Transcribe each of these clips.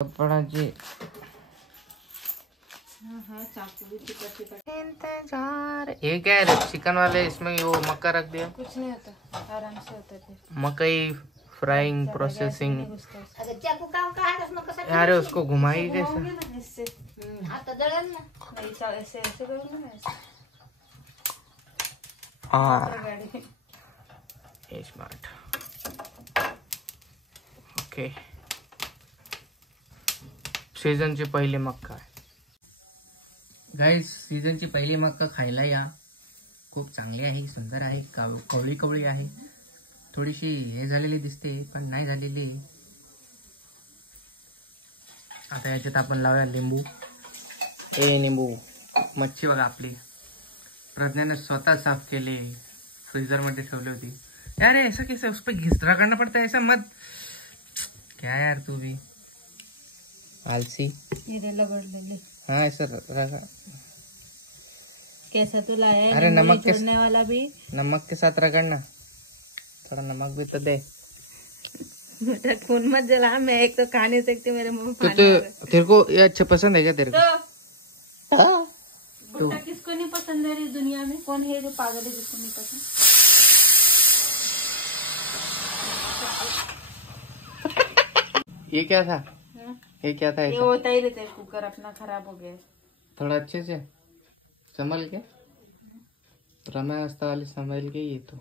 बड़ा जी इंतजार। ये क्या है चिकन वाले, इसमें वो मक्का रख दिया। कुछ नहीं होता, आराम से होता है। मकई फ्राइंग प्रोसेसिंग। अरे उसको घुमाई कैसे? स्मार्ट। ओके, सीझनची पहिली मक्का आहे गाईज, सीझनची पहिली मक्का खायला या. खूप चांगली आहे, सुंदर आहे, कवळी कवळी आहे. थोडीशी हे झालेली दिसते पण नाही झालेली. आता याच्यात आपण लावूया लिंबू. निंबू. मच्छी बघा आपली प्रज्ञाने स्वतः साफ केली, फ्रीजर मध्ये ठेवली होती. यार ऐसा कैसे, उस पर घिसरा करना पड़ता है, ऐसा मत. क्या यार तू भी आलसी. हाँ ऐसा रखा कैसा तो लाया है? अरे नमक के छोड़ने वाला भी नमक के साथ रगड़ना, थोड़ा नमक भी तो दे. बेटा खून मत जला, मैं एक तो खा नहीं सकती, मेरे मुंह में तो पानी आ रहा है। तेरे को ये अच्छा पसंद है क्या तेरे को? तो बेटा किसको नहीं पसंद है इस दुनिया में? कौन है जो पागल है जिसको नहीं पसंद? ये क्या था? ये क्या था? ये ऐसा होता ही रहता है, कुकर अपना खराब हो गया। थोड़ा अच्छे से संभल के, रम्या असता वाली संभल के. ये तो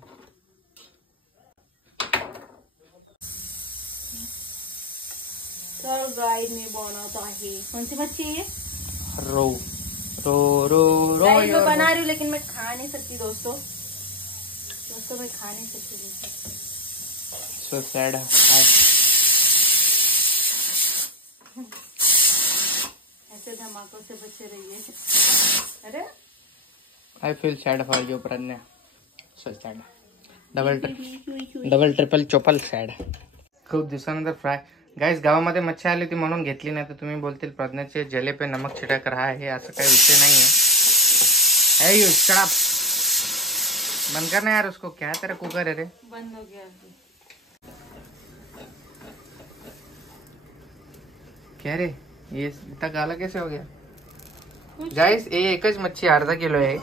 तर गाइड में बनाता है. कौन सी मच्छी है ये? रो रो रो रो. गाइड मैं बना रही हूँ लेकिन मैं खा नहीं सकती दोस्तों, मैं खा नहीं सकती. So sad. ऐसे धमाकों से बचे रहिए. अरे I feel sad for you Pragya. So sad. Double triple चोपल सॅड. खूप दिवसानंतर फ्राय. गाईज गावामध्ये मच्छी आली होती म्हणून घेतली नाही, तर तुम्ही बोलतील प्रज्ञाचे जले पे नमक छिड़क रहा है, असं काही विषय नाही है. You shut up. बंद करना यार उसको. क्या तेरा कुकर है रे? बंद हो गया अभी. क्या रे ये इतना काला कैसे हो गया? गाईज हे एकच मच्छी अर्धा किलो आहे,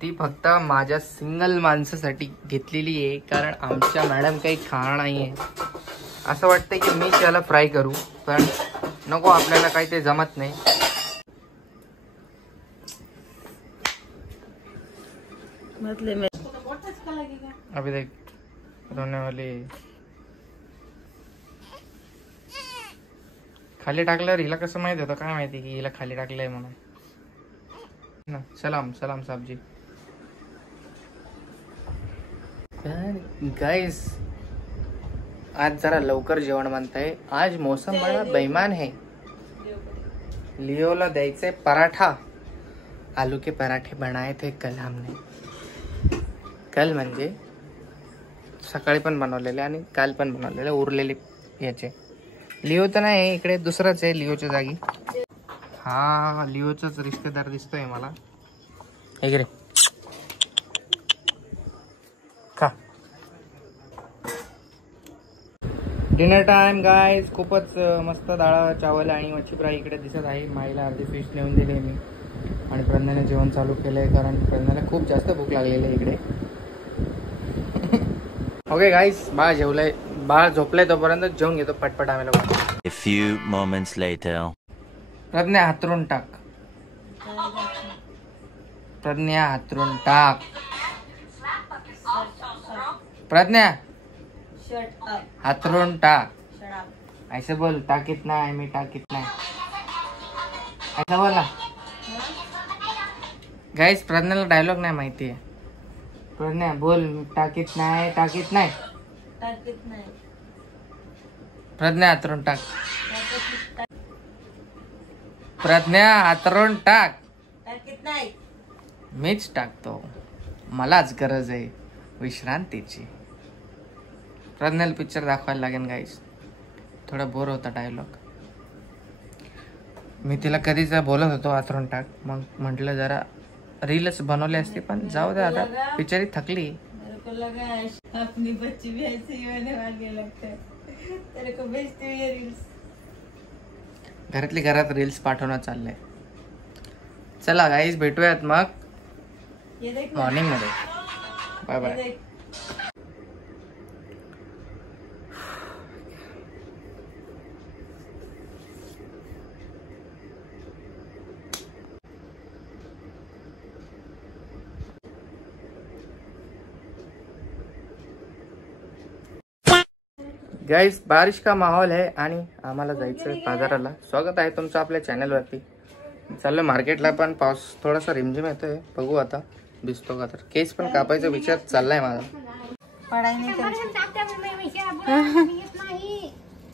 ती फक्त माझ्या सिंगल माणसासाठी घेतलेली आहे, कारण आमच्या मॅडम काही खाणार नाहीये. असं वाटतंय की मी त्याला फ्राय करू, पण नको, आपल्याला काही ते जमत नाही. मतलब मैं तो बहुत अच्छा लगेगा. अभी देख रोने वाली. खाली टाकल्यावर हिला कसं माहित होतं काय माहिती की हिला खाली टाकलंय म्हणून ना. सलाम सलाम साहब जी. गाइस आज जरा लवकर जेवण बनतंय. आज मौसम बड़ा बेईमान है. लिओला द्यायचे पराठा. आलू के पराठे बनाए थे कल हमने. कल म्हणजे सकाळी पण बनवलेले आणि काल पण बनवलेले उरलेले याचे. लिओ तर नाही इकडे, दुसराच आहे लिओच्या जागी. हा लिओचाच रिश्तेदार दिसतोय मला. हे रे खा. Dinner time guys. खूपच मस्त डाळ चावल आणि मच्छी फ्राय इकडे दिसत आहे. माईला अर्धी फिश नेऊन दिली मी आणि प्रज्ञाने जेवण चालू केलंय, कारण प्रज्ञाला खूप जास्त भूक लागलेली आहे इकडे. ओके गाइस, बाळ जेवलंय, बाळ झोपलंय, तोपर्यंत जेवून घेतो पटपट आम्ही लोक. A few moments later. Pragya हातरून टाक. प्रज्ञा हातरून टाक. Pragya shut up. हातरून टाक. Shut up. ऐसे बोल, टाकीत नाही मी टाकीत नाही, ऐसा बोला. गाइस प्रज्ञाला डायलॉग नाही माहिती आहे. प्रज्ञा बोल, टाकीत नाही टाकीत नाही. टाकीत नाही. प्रज्ञा हातरून टाक. प्रज्ञा हातरून टाक. टाकीत नाही. मीच टाकतो, मलाच गरज आहे विश्रांतीची. प्रज्ञाला पिक्चर दाखवायला लागेल गाईस. थोडा बोर होता डायलॉग. मी तिला कधीच बोलत होतो हातरून टाक, मग म्हटलं जरा रील्स बनवले असते, पण जाऊ दे आता, बिचारी थकली. मेरे को लगा अपनी बच्ची भी ऐसे ही होने वाली लगता है. तेरे को भेजती हुई रील्स. घरातली घरात रील्स पाठवणं चाललंय. चला गाईज भेटूयात मग ये देख मॉर्निंग मध्ये. बाय ये बाय. देख. गाइस बारिश का माहौल है आणि आम्हाला जायचं आहे बाजाराला. स्वागत आहे तुमचं आपल्या चॅनलवरती. चाललं मार्केटला, पण पाऊस थोडासा रिमझिम येतोय. बघू आता भिजतो का तर. केस पण कापायचा विचार चाललाय माझा. पढ़ाई नहीं करती.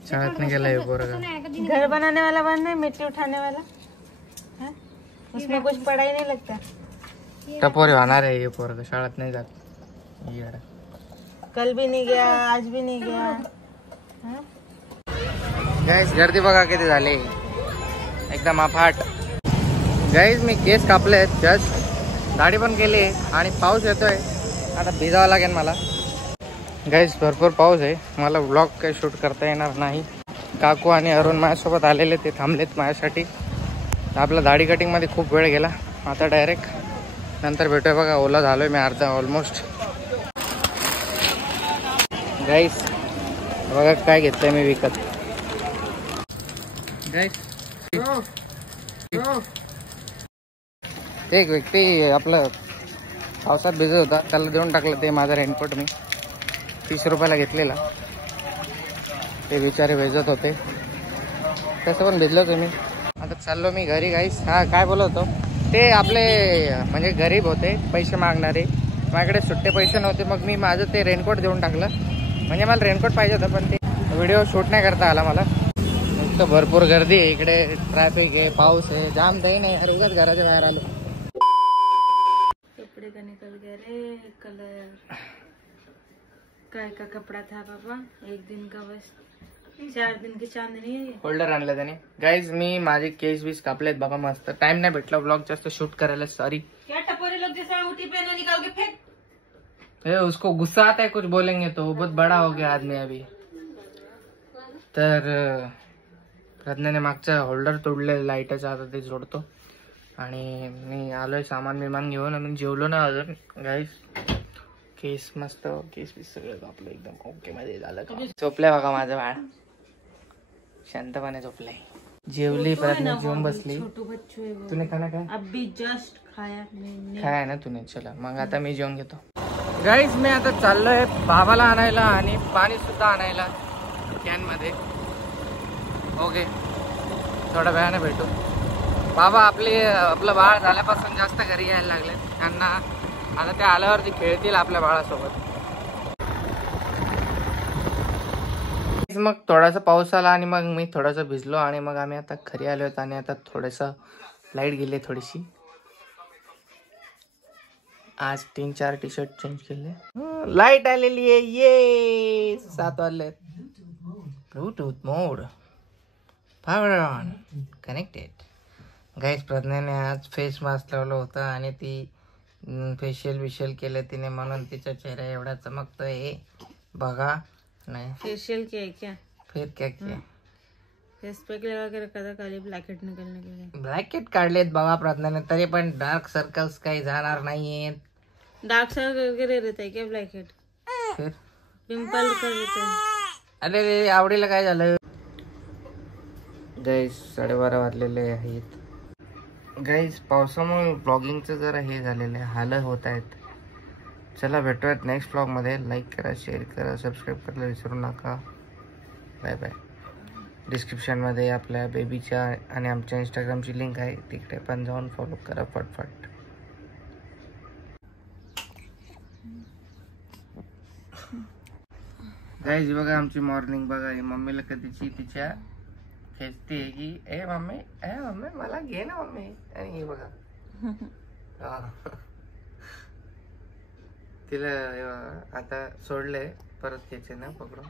शाळेत नाही गेलाय पोरगा. घर बनाने वाला बनना है, मिट्टी उठाने वाला है? उसमें कुछ पढ़ाई नहीं लगता. टपोरी होणार आहे हे पोरगा. शाळेत नाही जात. येडा. कल भी नहीं गया, आज भी नहीं गया. हाँ? गाईज गर्दी बघा किती झाली, एकदम अफाट. गाईज मी केस कापले आहेत जस्ट, दाढी पण केली आणि पाऊस येतोय. आता भिजावं लागेल मला. गाईज भरपूर पाऊस आहे. मला व्लॉग काही शूट करता येणार नाही. काकू आणि अरुण माझ्यासोबत आलेले, ते थांबलेत माझ्यासाठी. आपला दाढी कटिंगमध्ये खूप वेळ गेला. आता डायरेक्ट नंतर भेटूया. बघा ओला झालोय मी अर्धा ऑलमोस्ट. गाईज बघा काय घेतलंय मी विकत. गाईज एक व्यक्ती आपलं पावसात भिजत होता, त्याला देऊन टाकलं ते माझा रेनकोट. मी 30 रुपयाला घेतलेला. ते बिचारे भिजत होते, तसं पण भिजलो तुम्ही. आता चाललो मी घरी. गाईस हा काय बोलत होतो, ते आपले म्हणजे गरीब होते, पैसे मागणारे. माझ्याकडे सुट्टे पैसे नव्हते, मग मी माझं ते रेनकोट देऊन टाकलं. म्हणजे मला रेनकोट पाहिजे होतं, पण ते व्हिडिओ शूट नाही करता आला मला. नुसतं भरपूर गर्दी आहे इकडे, ट्रॅफिक आहे, पाऊस आहे, जाम काही नाही. अरे उगाच घराच्या बाहेर आलो. कपड़े का निकल गया रे कलर. काय का कपड़ा था पापा, एक दिन का बस, 4 दिन की चांदनी है. होल्डर आणलं त्याने. गाईज मी माझे केस बीस कापलेत बघा मस्त. टाइम नाही भेटला ब्लॉग जास्त शूट करायला, सॉरी. क्या टपोरे लोग जैसा अंगूठी पहना निकाल के फेंक. उसको गुस्सा आता है कुछ बोलेंगे तो. बहुत बड़ा हो गया आदमी अभी. तर प्रज्ञाने मागचा होल्डर तोडले लाईटाचा, आता ते जोडतो. आणि मी आलोय सामान विमान घेऊन. आम्ही जेवलो ना अजून. गाईस केस मस्त, केस बीस सगळं कापलं एकदम ओके मध्ये झालं. झोपलंय बघा माझं बाळ, शांतपणे झोपलंय. जेवली प्रज्ञा, जेवून बसली. छोटू बच्चू है वो. तूने खाना काय अभी जस्ट खाया मैंने. खाया ना तूने. चला मग आता मी जेवण घेतो. गाईज मी आता चाललोय बाबाला आणायला आणि पाणी सुद्धा आणायला कॅन मध्ये. ओके थोड्या वेळाने भेटू. बाबा आपलं बाळ झाल्यापासून जास्त घरी यायला लागले. त्यांना आता ते आल्यावरती खेळतील आपल्या बाळासोबत. मग थोडासा पाऊस आला आणि मग मी थोडासा भिजलो आणि मग आम्ही आता घरी आलो होतो. आणि आता थोडंसं लाईट गेली थोडीशी. आज 3-4 टी शर्ट चेंज केले. लाईट आलेली आहे. ये 7 वाजले. Bluetooth mode power on connected. Guys प्रज्ञाने आज फेस मास्क लावलं होतं आणि ती फेशियल केलं तिने, म्हणून तिचा चेहरा एवढा चमकतोय बघा. नाही फेशियल किया है क्या? फिर क्या किया? फेस पैक लगा के रखा था खाली ब्लैकेट निकलने के लिए. ब्लॅकेट काढलेत बघा प्रज्ञाने, तरी पण डार्क सर्कल्स काही जाणार नाहीयेत. डार्क सर्कल वगैरह रहता है क्या ब्लैकेट? फिर पिंपल कर देते हैं. अरे रे आवडीला काय झालं. गाईस 12:30 वाजलेले आहेत. गाईस पावसामुळे ब्लॉगिंगचं जरा हे झालेलं आहे, हाल होत आहेत. चला भेटूयात नेक्स्ट ब्लॉगमध्ये. लाईक करा, शेअर करा, सबस्क्राईब करायला विसरू नका. Bye bye. डिस्क्रिप्शनमध्ये आपल्या बेबीच्या आणि आमच्या इंस्टाग्रामची लिंक आहे, तिकडे पण जाऊन फॉलो करा फटफट. गाईज बघा आमची मॉर्निंग बघा. मम्मीला कधीची तिच्या खेचते की ए मम्मी मला घे ना मम्मी. आणि हे बघा तिला आता सोडले परत त्याचे ना पकडून.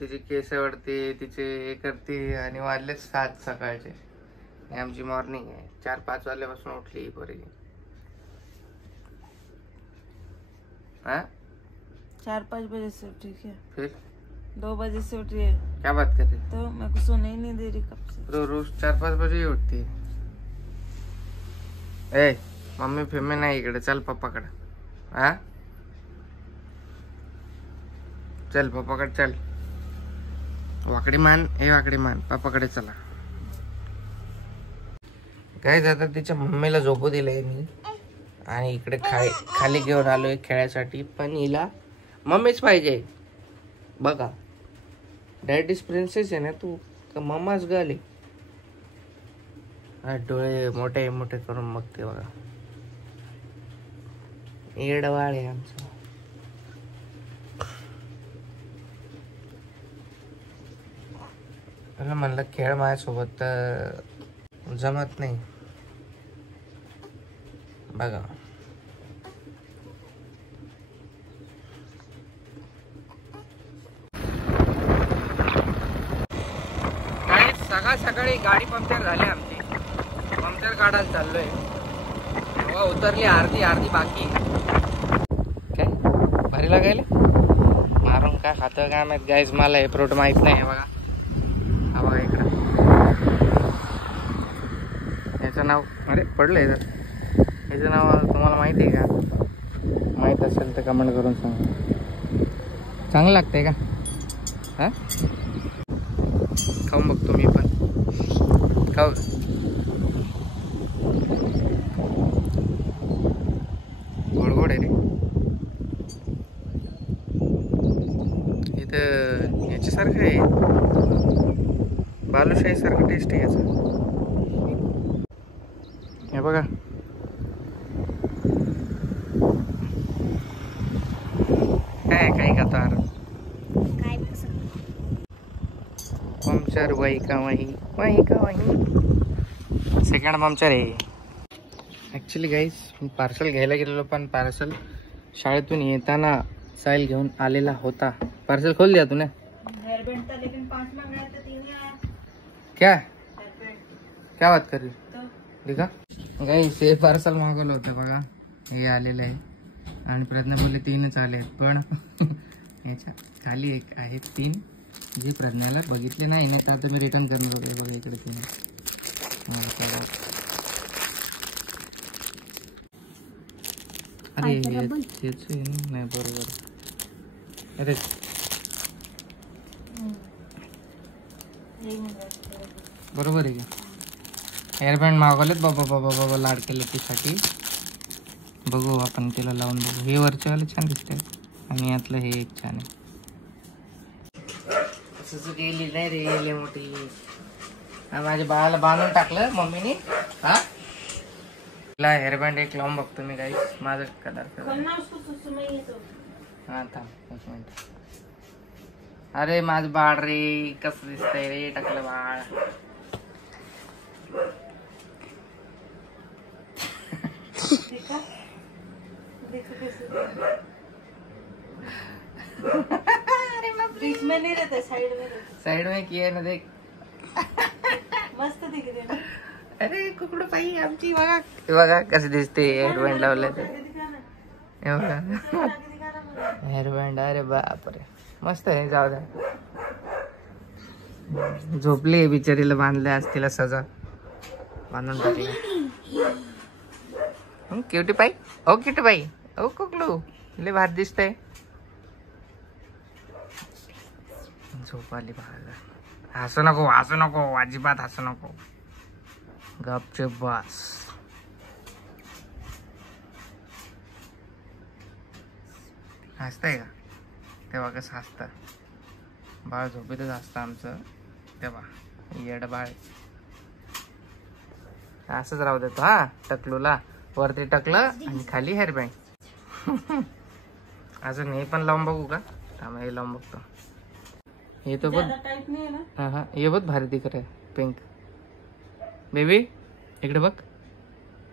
तिची केस आवडते, तिचे हे करते. आणि वाजले 7 सकाळचे. आमची मॉर्निंग आहे. 4-5 वाजल्यापासून उठली ही पोरगी. हा 4-5 बजे से ठीक है. फिर 2 बजे से उठी है क्या बात कर रही? तो मेरे को सोने ही नहीं दे रही कब से। रोज 4-5 बजे ही उठती. ए मम्मी फिम्मी नाही इकडे, चल पप्पाकडे. हा चल पप्पाकडे चल. वाकडी मान, हे वाकडी मान, पप्पाकडे चला. काय जातात तिच्या मम्मीला झोपू दिलंय मी आणि इकडे खाली घेऊन आलोय खेळायसाठी. पण हिला मम्मीच पाहिजे बघा. डॅडीज प्रिन्सेस आहे ना तू का मम्माच गाली. डोळे मोठे मोठे करून बघते बघा. येडवाळ आहे आमचं. म्हणलं खेळ माझ्यासोबत तर जमत नाही बघा. सकाळी गाडी पंक्चर झाली आमची. पंक्चर काढायला चाललोय. हवा उतरली अर्धी बाकी. काय भारी लागायला मारून काय खातं काय माहित गाईज. मला हे फ्रूट माहित नाही बघा. हा बघा इकडं याचं नाव अरे पडलंय तर. याचं नाव तुम्हाला माहिती आहे का? माहित असेल तर कमेंट करून सांगा. चांगलं लागतंय का? हा खाऊन बघतो मी पण. खाऊ गोड गोड आहे रे. इथं याच्यासारखं आहे, बालुशाही सारखं टेस्ट आहे याचं. हे बघा काय खाता पंक्चर वही का वही. सेकंड पंक्चर आहे. ॲक्च्युली गाईज मी पार्सल घ्यायला गेलेलो पण पार्सल शाळेतून येताना साहिल घेऊन आलेला होता. पार्सल खोल दिया तूने? हेयरबैंड था लेकिन 5 मंगाया था 3 ही आया. क्या बात कर रही देखा गाईज. हे पार्सल मागवलं होतं बघा. हे आलेलं आहे आणि प्रज्ञा बोलले 3च आले आहेत. पण याच्या खाली एक आहे 3 जे प्रज्ञाला बघितले नाही तर आता मी रिटर्न करणार होते. बघा इकडे 3. अरे नाही बरोबर. अरे बरोबर आहे का? हेअरबँड मागवलेत बाबा लाड केलं त्यासाठी. बघू आपण तिला लावून बघू. हे वरच्यावाले छान दिसत आहे आणि यातलं हे एक छान आहे. गेली नाही रे गेली मोठी. माझ्या बाळाला बांधून टाकलं मम्मीने. हा हेअरबँड एक लावून बघतो मी काही. माझं कलर हा थांब 1 मिनिट. अरे माझं बाळ रे कसं दिसतंय रे टाकलं बाळ. बीच में नहीं रहता, साइड में रहता. साइड में किया ना देख. मस्त दिख रही है. अरे कुकडू पाई आमची बघा. बघा कसं दिसते हेअरबँड लावलं ते. हे बघा हेअरबँड. अरे बापरे मस्त आहे. जाऊ द्या. झोपली बिचारीला बांधले आज तिला सजा बांधून टाकली. क्युटी पाई ओ क्युटी पाई ओ कुकलू लय भात दिसतंय. झोप आली बाळाला. हसू नको अजिबात हसू नको. गपचूप बस. हसतंय का? तेव्हा कसं हसतं बाळ. झोपेतच असतं आमचं तेव्हा. येड बाळ असंच राहू देतो. हा टकलूला वरती टकलं आणि खाली हेअरबँड. अजून हे पण लावून बघू का? थांबा हे लावून बघतो. ये तो बहुत टाइट नहीं है ना. हाँ ये बहुत भारी दिख रहा है. पिंक बेबी इकडे बघ.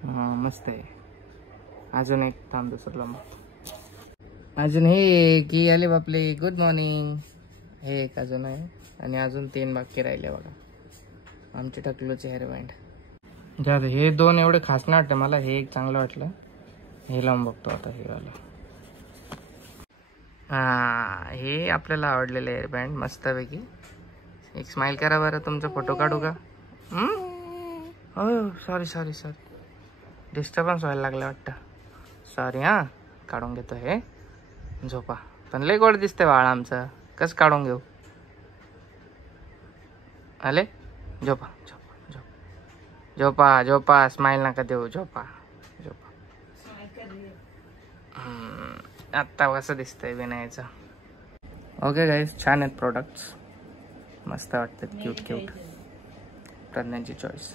हां मस्त आहे. अजून एक थांब दुसरं लांब. अजून हे की आले बापले. Good morning. हे एक अजून आहे आणि अजून 3 बाकी राहिले बघा आमचे टकलूचे हेअरबँड. जर हे 2 एवढे खास नाही वाटतं मला. हे एक चांगलं वाटलं. हे लावून बघतो आता हे वाला. हा, हे आपल्याला आवडलेलं हेअरबँड मस्तपैकी. एक स्माइल करा बरं, तुमचा फोटो काढू का? हो सॉरी सॉरी सॉरी, डिस्टर्बन्स व्हायला लागलं वाटतं. सॉरी हां, काढून घेतो हे. झोपा. पण लय गोड दिसते बाळ आमचं, कसं काढून घेऊ? आले? झोपा झोपा झोपा झोपा झोपा. स्माइल नका देऊ, झोपा झोपा. आत्ता कसं दिसतंय विनयाचं. ओके गाईज, छान आहेत प्रोडक्ट्स, मस्त वाटतात, क्यूट क्यूट. प्रज्ञाची चॉईस.